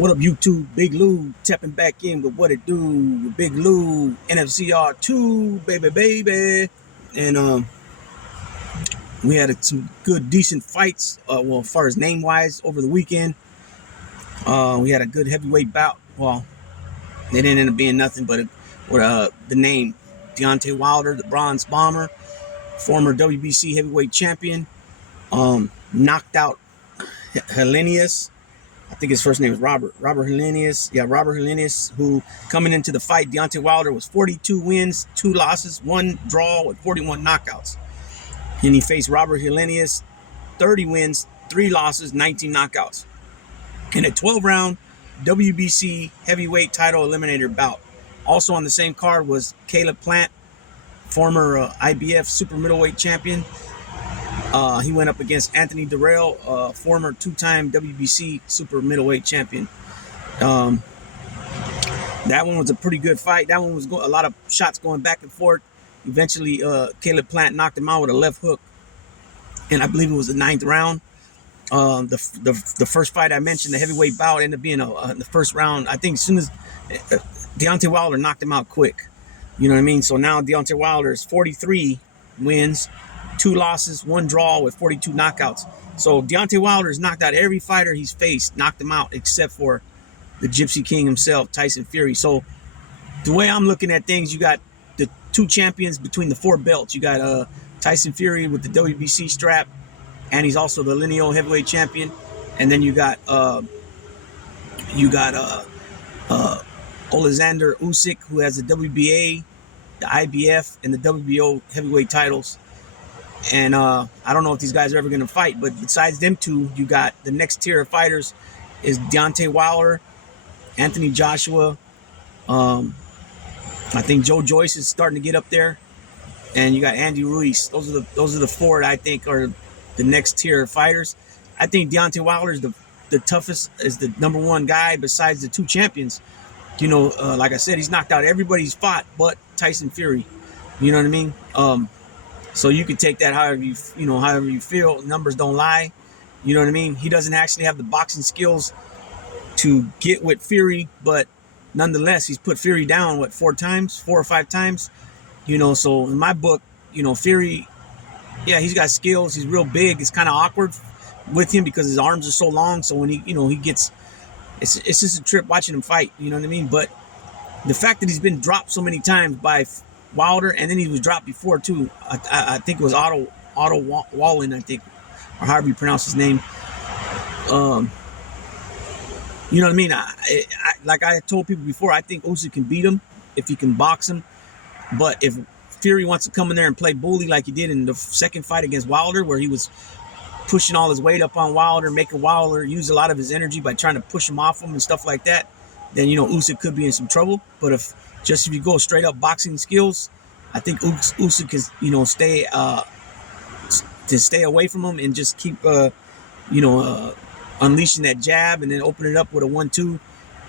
What up, YouTube? Big Lou tapping back in with what it do. Big Lou, NFCR2, baby. And we had some good, decent fights. Well, as far as name wise, over the weekend, we had a good heavyweight bout. Well, they didn't end up being nothing, but the name Deontay Wilder, the Bronze Bomber, former WBC heavyweight champion, knocked out Helenius. I think his first name is Robert Helenius. Yeah, Robert Helenius, who coming into the fight, Deontay Wilder was 42 wins, 2 losses, 1 draw with 41 knockouts. And he faced Robert Helenius, 30 wins, 3 losses, 19 knockouts. In a 12-round WBC heavyweight title eliminator bout. Also on the same card was Caleb Plant, former IBF super middleweight champion. He went up against Anthony Dirrell, former 2-time WBC super middleweight champion. That one was a pretty good fight. That one was a lot of shots going back and forth. Eventually, Caleb Plant knocked him out with a left hook, and I believe it was the 9th round. The first fight I mentioned, the heavyweight bout, ended up being the first round. I think as soon as Deontay Wilder knocked him out quick, you know what I mean? So now Deontay Wilder is 43 wins, 2 losses, 1 draw with 42 knockouts. So Deontay Wilder has knocked out every fighter he's faced, knocked him out except for the Gypsy King himself, Tyson Fury. So the way I'm looking at things, you got the 2 champions between the 4 belts. You got Tyson Fury with the WBC strap, and he's also the lineal heavyweight champion. And then you got Alexander Usyk, who has the WBA, the IBF, and the WBO heavyweight titles. And I don't know if these guys are ever going to fight, but besides them 2, you got the next tier of fighters is Deontay Wilder, Anthony Joshua. I think Joe Joyce is starting to get up there, and you got Andy Ruiz. Those are the 4 that I think are the next tier of fighters. I think Deontay Wilder is the toughest, is the number 1 guy besides the 2 champions. You know, like I said, he's knocked out everybody he's fought but Tyson Fury. You know what I mean? So you can take that however you feel. Numbers don't lie. You know what I mean? He doesn't actually have the boxing skills to get with Fury, but nonetheless, he's put Fury down 4 or 5 times. You know, so in my book, you know, Fury, yeah, he's got skills. He's real big. It's kind of awkward with him because his arms are so long. So when he gets, it's just a trip watching him fight. You know what I mean? But the fact that he's been dropped so many times by Wilder, and then he was dropped before too. I think it was Otto Wallin, I think, or however you pronounce his name. You know what I mean? Like I told people before, I think Usyk can beat him if he can box him. But if Fury wants to come in there and play bully like he did in the second fight against Wilder, where he was pushing all his weight up on Wilder, making Wilder use a lot of his energy by trying to push him off him and stuff like that, then, you know, Usyk could be in some trouble. But if you go straight up boxing skills, I think Usyk can, you know, stay away from him and just keep, unleashing that jab and then open it up with a 1-2,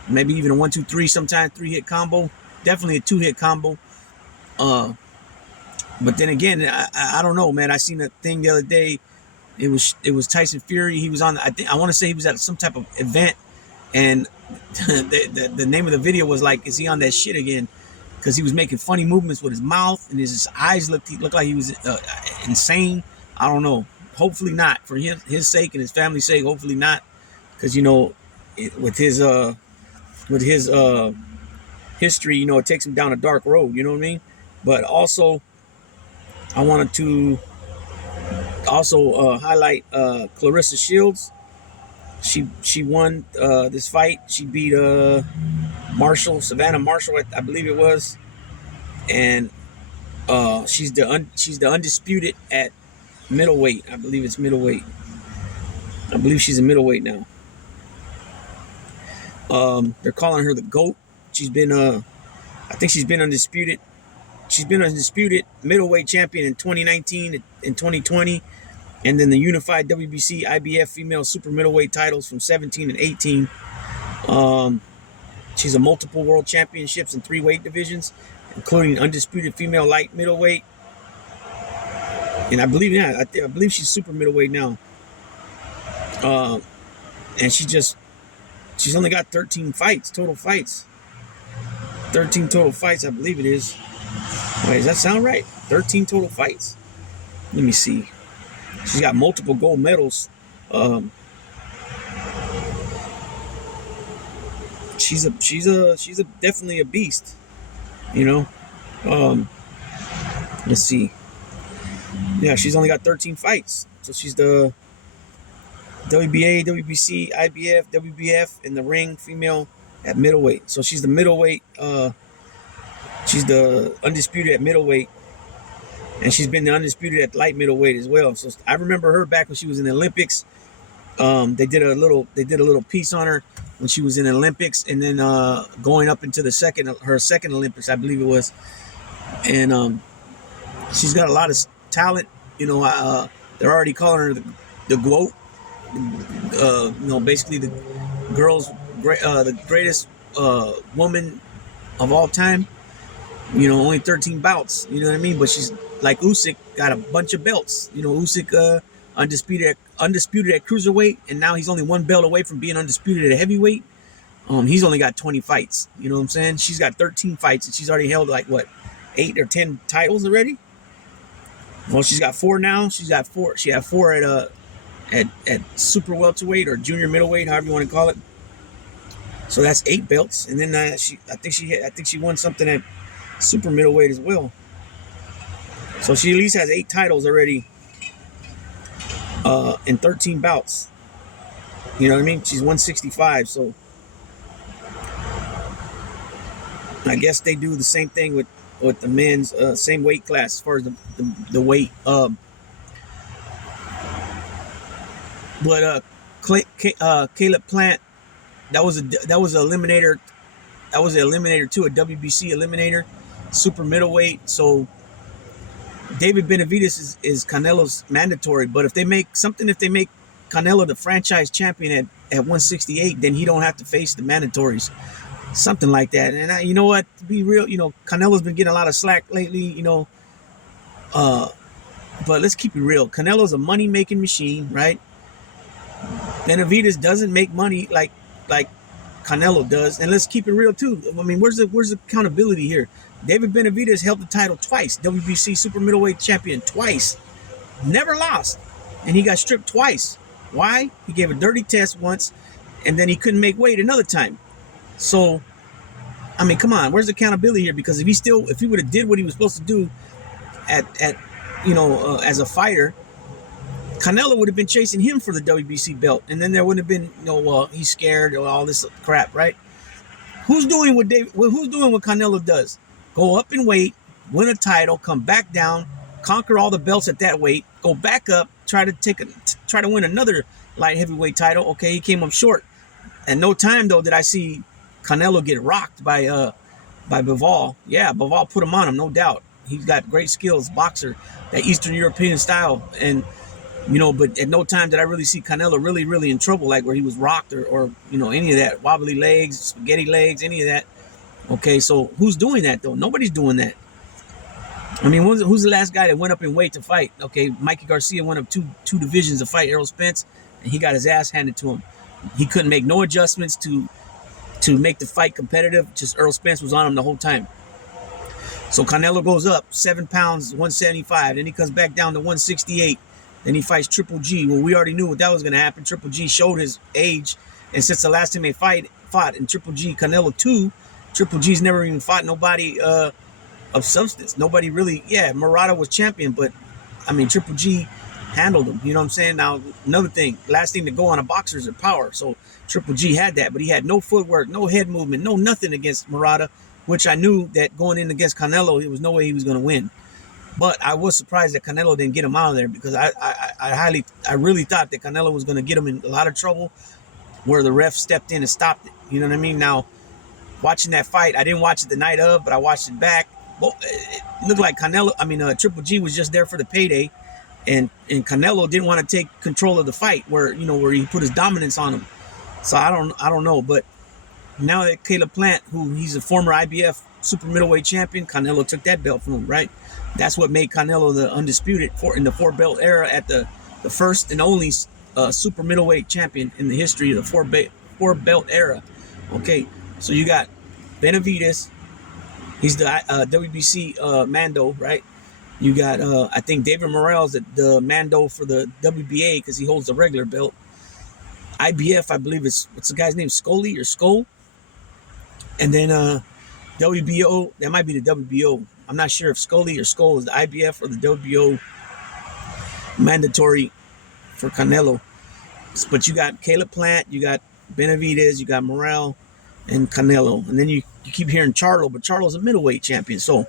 maybe even a 1-2-3, sometimes 3-hit combo. Definitely a 2-hit combo. But then again, I don't know, man. I seen a thing the other day. It was Tyson Fury. He was on. I want to say he was at some type of event, and the name of the video was like, "Is he on that shit again?" Because he was making funny movements with his mouth, and his eyes looked like he was insane. I don't know. Hopefully not, for his sake and his family's sake. Hopefully not, because you know, with his history, you know, it takes him down a dark road. You know what I mean? But also, I wanted to highlight Clarissa Shields. She won this fight. She beat Savannah Marshall, I believe it was, and she's the undisputed at middleweight. I believe it's middleweight. I believe she's a middleweight now. They're calling her the GOAT. She's been I think she's been undisputed. She's been undisputed middleweight champion in 2019 and 2020, and then the unified WBC IBF female super middleweight titles from 17 and 18. She's a multiple world championships in 3 weight divisions, including undisputed female light middleweight. And I believe, I believe she's super middleweight now. And she She's only got 13 fights, total fights. 13 total fights, I believe it is. Wait, does that sound right? 13 total fights. Let me see. She's got multiple gold medals. She's definitely a beast. You know. Let's see. Yeah, she's only got 13 fights. So she's the WBA, WBC, IBF, WBF in the ring female at middleweight. So she's the middleweight. She's the undisputed at middleweight, and she's been the undisputed at light middleweight as well. So I remember her back when she was in the Olympics. They did a little piece on her when she was in the Olympics, and then going up into her second Olympics, I believe it was. And she's got a lot of talent. You know, they're already calling her the GOAT. You know, basically the greatest woman of all time. You know, only 13 bouts. You know what I mean? But she's like Usyk, got a bunch of belts. You know, Usyk undisputed at cruiserweight, and now he's only one belt away from being undisputed at heavyweight. He's only got 20 fights. You know what I'm saying? She's got 13 fights, and she's already held like what, 8 or 10 titles already. Well, she's got 4 now. She had 4 at super welterweight or junior middleweight, however you want to call it. So that's 8 belts, and then I think she won something at super middleweight as well. So she at least has 8 titles already, and 13 bouts. You know what I mean? She's 165, so I guess they do the same thing with the men's same weight class as far as the weight. But Caleb Plant, that was an eliminator. That was an eliminator too, a WBC eliminator, super middleweight. So David Benavidez is Canelo's mandatory. But if they make Canelo the franchise champion at 168, then he don't have to face the mandatories, something like that. And you know what? To be real, you know, Canelo's been getting a lot of slack lately. You know, but let's keep it real. Canelo's a money making machine, right? Benavidez doesn't make money like Canelo does, and let's keep it real too. I mean, where's the accountability here? David Benavidez held the title twice, WBC super middleweight champion twice, never lost, and he got stripped twice. Why? He gave a dirty test once, and then he couldn't make weight another time. So, I mean, come on, where's the accountability here? Because if he would have did what he was supposed to do at as a fighter, Canelo would have been chasing him for the WBC belt, and then there wouldn't have been, he's scared or all this crap, right? Who's doing what Canelo does? Go up in weight, win a title, come back down, conquer all the belts at that weight, go back up, try to win another light heavyweight title. Okay, he came up short. At no time though did I see Canelo get rocked by Bivol. Yeah, Bivol put him on him, no doubt. He's got great skills, boxer, that Eastern European style, and but at no time did I really see Canelo really, really in trouble, like where he was rocked or any of that, wobbly legs, spaghetti legs, any of that. Okay, so who's doing that though? Nobody's doing that. I mean, who's the last guy that went up in weight to fight? Okay, Mikey Garcia went up two divisions to fight Errol Spence, and he got his ass handed to him. He couldn't make no adjustments to make the fight competitive. Just Errol Spence was on him the whole time. So Canelo goes up 7 pounds, 175. Then he comes back down to 168. Then he fights Triple G. Well, we already knew what that was going to happen. Triple G showed his age. And since the last time they fought in Triple G, Canelo 2, Triple G's never even fought nobody of substance. Nobody really, Murata was champion, but, I mean, Triple G handled him. You know what I'm saying? Now, another thing, last thing to go on a boxer is power. So Triple G had that, but he had no footwork, no head movement, no nothing against Murata, which I knew that going in against Canelo, there was no way he was going to win. But I was surprised that Canelo didn't get him out of there, because I really thought that Canelo was going to get him in a lot of trouble, where the ref stepped in and stopped it. You know what I mean? Now, watching that fight, I didn't watch it the night of, but I watched it back. Well, it looked like Triple G was just there for the payday, and Canelo didn't want to take control of the fight, where he put his dominance on him. So I don't know, but now that Caleb Plant, he's a former IBF super middleweight champion, Canelo took that belt from him, right? That's what made Canelo the undisputed in the 4-belt era, at the first and only super middleweight champion in the history of the 4-belt era. Okay, so you got Benavidez. He's the WBC Mando, right? You got I think David Morrell's the Mando for the WBA because he holds the regular belt. IBF, I believe it's what's the guy's name, Scully or Skull, and then WBO. That might be the WBO. I'm not sure if Scully or Skull is the IBF or the WBO mandatory for Canelo. But you got Caleb Plant, you got Benavidez, you got Morrell, and Canelo. And then you keep hearing Charlo, but Charlo's a middleweight champion. So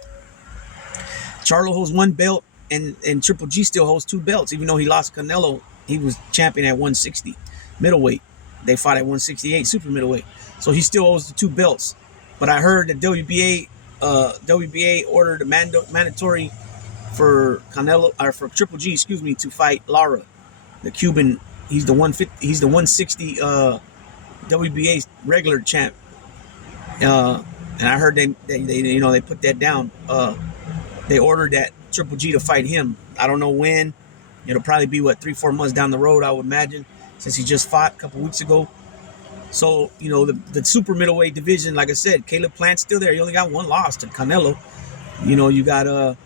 Charlo holds 1 belt, and Triple G still holds 2 belts. Even though he lost Canelo, he was champion at 160 middleweight. They fought at 168 super middleweight. So he still holds the 2 belts. But I heard that WBA ordered a mandatory for Canelo, or for Triple G, to fight Lara, the Cuban. He's the 150. He's the 160 WBA regular champ. And I heard they put that down. They ordered that Triple G to fight him. I don't know when. It'll probably be 3-4 months down the road, I would imagine, since he just fought a couple weeks ago. So the super middleweight division, like I said, Caleb Plant's still there. He only got 1 loss to Canelo. You got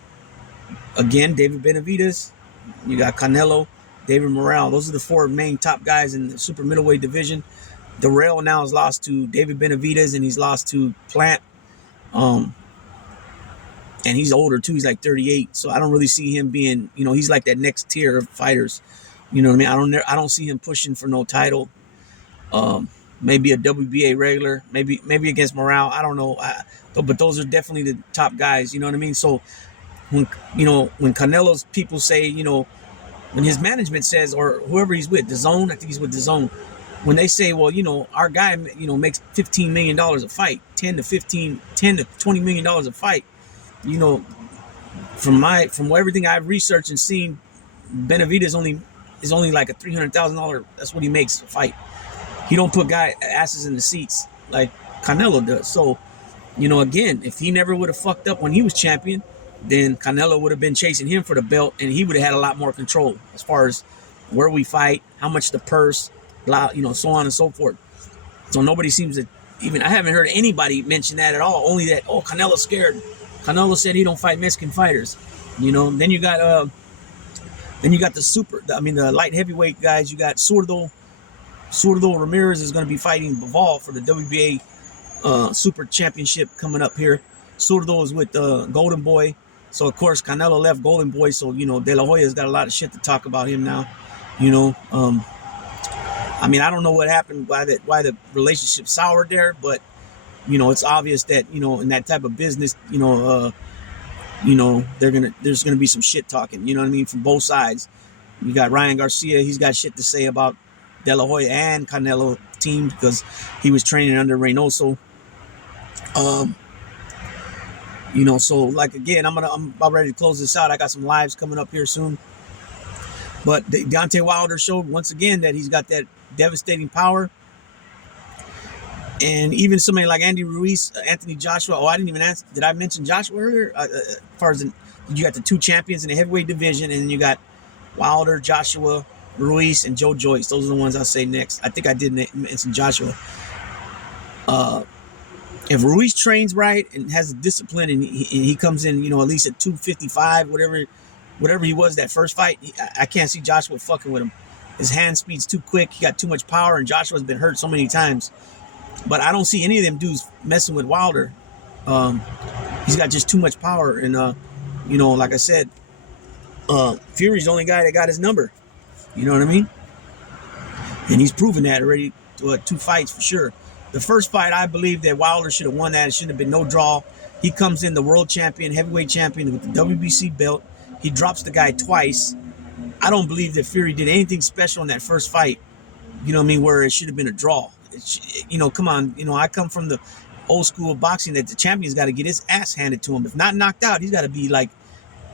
again David Benavidez. You got Canelo, David Morrell. Those are the 4 main top guys in the super middleweight division. Darrell now has lost to David Benavidez, and he's lost to Plant. And he's older too. He's like 38. So I don't really see him being, he's like that next tier of fighters. You know what I mean? I don't see him pushing for no title. Maybe a WBA regular, maybe against Morale. I don't know. But those are definitely the top guys. You know what I mean? So when Canelo's people say, when his management says, or whoever he's with, DAZN, I think he's with DAZN, when they say, well, our guy, makes $15 million a fight, $10 to $20 million a fight, from everything I've researched and seen, Benavidez is only like a $300,000. That's what he makes a fight. He don't put asses in the seats like Canelo does. So, again, if he never would have fucked up when he was champion, then Canelo would have been chasing him for the belt, and he would have had a lot more control as far as where we fight, how much the purse, blah, so on and so forth. So nobody seems to I haven't heard anybody mention that at all. Only that, Canelo's scared. Canelo said he don't fight Mexican fighters. Then you got the light heavyweight guys. You got Zurdo Ramirez is going to be fighting Bivol for the WBA Super Championship coming up here. Zurdo is with Golden Boy. So, of course, Canelo left Golden Boy. So, De La Hoya's got a lot of shit to talk about him now. I don't know what happened, why the relationship soured there. But, it's obvious that, in that type of business, there's going to be some shit talking, from both sides. You got Ryan Garcia. He's got shit to say about De La Hoya and Canelo team because he was training under Reynoso. So like again, I'm about ready to close this out. I got some lives coming up here soon. But Deontay Wilder showed once again that he's got that devastating power. And even somebody like Anthony Joshua. I didn't even answer. Did I mention Joshua earlier? As far as you got the 2 champions in the heavyweight division, and then you got Wilder, Joshua, Ruiz, and Joe Joyce. Those are the ones I'll say next. I think I did mention Joshua. If Ruiz trains right and has the discipline, and he comes in, at least at 255, whatever he was that first fight, I can't see Joshua fucking with him. His hand speed's too quick. He got too much power, and Joshua's been hurt so many times. But I don't see any of them dudes messing with Wilder. He's got just too much power, and like I said, Fury's the only guy that got his number. You know what I mean? And he's proven that already. 2 fights for sure. The first fight, I believe that Wilder should have won that. It shouldn't have been no draw. He comes in the world champion, heavyweight champion with the WBC belt. He drops the guy twice. I don't believe that Fury did anything special in that first fight. Where it should have been a draw. Come on. I come from the old school of boxing that the champion's got to get his ass handed to him. If not knocked out, he's got to be like,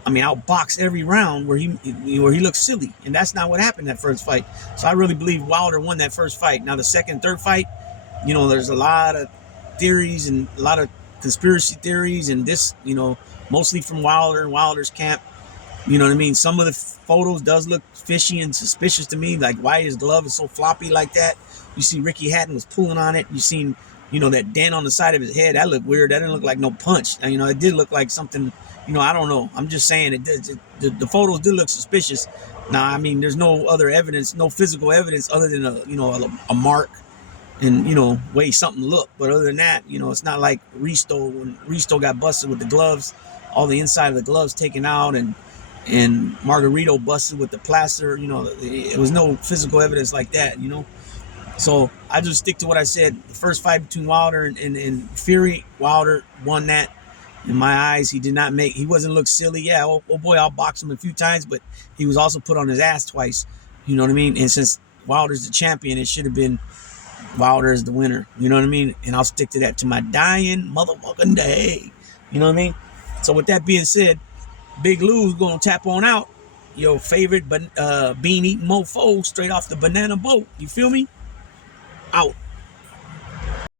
outbox every round where he looks silly, and that's not what happened that first fight. So I really believe Wilder won that first fight. Now the second, third fight, there's a lot of theories and a lot of conspiracy theories, and this, mostly from Wilder and Wilder's camp. You know what I mean? Some of the photos does look fishy and suspicious to me, like why his glove is so floppy like that. You see Ricky Hatton was pulling on it. You seen, that dent on the side of his head. That looked weird. That didn't look like no punch. It did look like something, I don't know. I'm just saying it did. The photos did look suspicious. Now, there's no other evidence, no physical evidence other than a mark and, way something looked. But other than that, it's not like Risto, when Risto got busted with the gloves, all the inside of the gloves taken out, and Margarito busted with the plaster. It was no physical evidence like that. So I just stick to what I said. The first fight between Wilder and Fury, Wilder won that. In my eyes, he wasn't look silly. Yeah, oh boy, I'll box him a few times, but he was also put on his ass twice. You know what I mean? And since Wilder's the champion, it should have been Wilder as the winner. You know what I mean? And I'll stick to that to my dying motherfucking day. You know what I mean? So with that being said, Big Lou's gonna tap on out. Your favorite bean eating mofo straight off the banana boat. You feel me? Out.